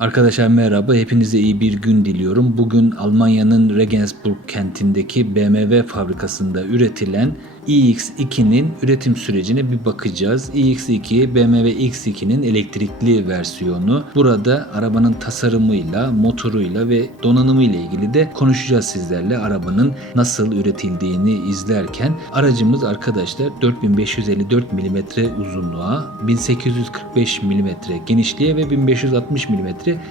Arkadaşlar merhaba, hepinize iyi bir gün diliyorum. Bugün Almanya'nın Regensburg kentindeki BMW fabrikasında üretilen iX2'nin üretim sürecine bir bakacağız. iX2 BMW X2'nin elektrikli versiyonu. Burada arabanın tasarımıyla, motoruyla ve donanımıyla ilgili de konuşacağız sizlerle. Arabanın nasıl üretildiğini izlerken aracımız arkadaşlar 4554 mm uzunluğa, 1845 mm genişliğe ve 1560 mm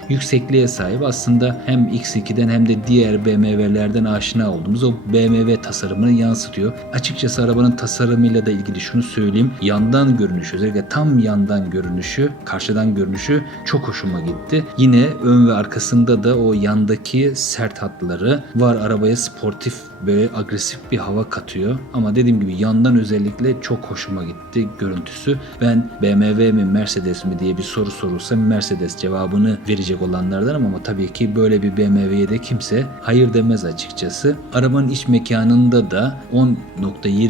yüksekliğe sahip. Aslında hem X2'den hem de diğer BMW'lerden aşina olduğumuz o BMW tasarımını yansıtıyor. Açıkçası arabanın tasarımıyla da ilgili şunu söyleyeyim. Yandan görünüşü özellikle tam yandan görünüşü, karşıdan görünüşü çok hoşuma gitti. Yine ön ve arkasında da o yandaki sert hatları var. Arabaya sportif böyle agresif bir hava katıyor. Ama dediğim gibi yandan özellikle çok hoşuma gitti görüntüsü. Ben BMW mi Mercedes mi diye bir soru sorulsa Mercedes cevabını verecek olanlardanım ama tabii ki böyle bir BMW'ye de kimse hayır demez açıkçası. Arabanın iç mekanında da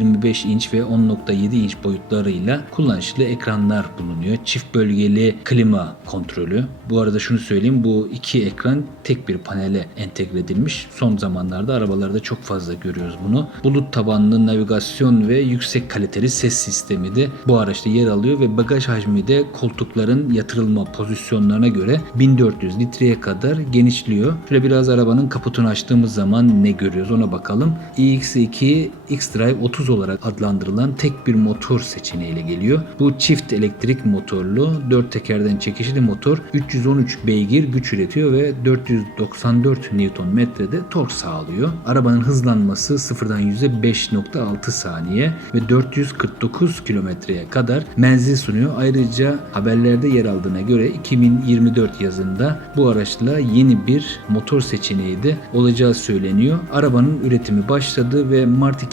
10.25 inç ve 10.7 inç boyutlarıyla kullanışlı ekranlar bulunuyor. Çift bölgeli klima kontrolü. Bu arada şunu söyleyeyim bu iki ekran tek bir panele entegre edilmiş. Son zamanlarda arabalarda çok fazla görüyoruz bunu. Bulut tabanlı navigasyon ve yüksek kaliteli ses sistemi de bu araçta yer alıyor ve bagaj hacmi de koltukların yatırılma pozisyonlarına göre 1400 litreye kadar genişliyor. Şöyle biraz arabanın kaputunu açtığımız zaman ne görüyoruz ona bakalım. iX2 X-Drive 30 olarak adlandırılan tek bir motor seçeneğiyle geliyor. Bu çift elektrik motorlu 4 tekerden çekişli motor 313 beygir güç üretiyor ve 494 Nm'de tork sağlıyor. Arabanın hızlanması sıfırdan 100'e 5.6 saniye ve 449 kilometreye kadar menzil sunuyor. Ayrıca haberlerde yer aldığına göre 2024 yazında bu araçla yeni bir motor seçeneği de olacağı söyleniyor. Arabanın üretimi başladı ve Mart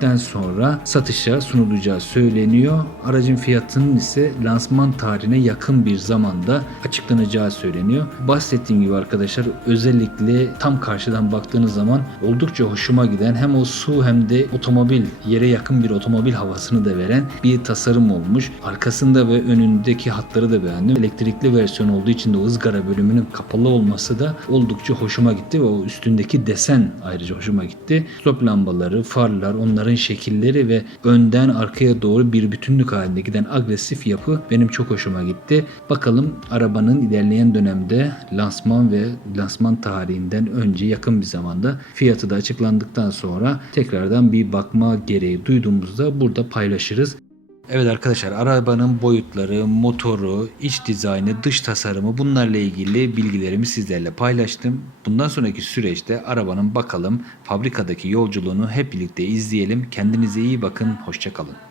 2024'ten sonra satışa sunulacağı söyleniyor. Aracın fiyatının ise lansman tarihine yakın bir zamanda açıklanacağı söyleniyor. Bahsettiğim gibi arkadaşlar özellikle tam karşıdan baktığınız zaman oldukça hoşuma giden hem o su hem de otomobil yere yakın bir otomobil havasını da veren bir tasarım olmuş. Arkasında ve önündeki hatları da beğendim. Elektrikli versiyon olduğu için de o ızgara bölümünün kapalı olması da oldukça hoşuma gitti ve o üstündeki desen ayrıca hoşuma gitti. Stop lambaları, farlar, onların şekilleri ve önden arkaya doğru bir bütünlük halinde giden agresif yapı benim çok hoşuma gitti. Bakalım arabanın ilerleyen dönemde lansman ve lansman tarihinden önce yakın bir zamanda fiyatı da açıklandıktan sonra tekrardan bir bakma gereği duyduğumuzda burada paylaşırız. Evet arkadaşlar arabanın boyutları, motoru, iç dizaynı, dış tasarımı bunlarla ilgili bilgilerimi sizlerle paylaştım. Bundan sonraki süreçte arabanın bakalım fabrikadaki yolculuğunu hep birlikte izleyelim. Kendinize iyi bakın, hoşçakalın.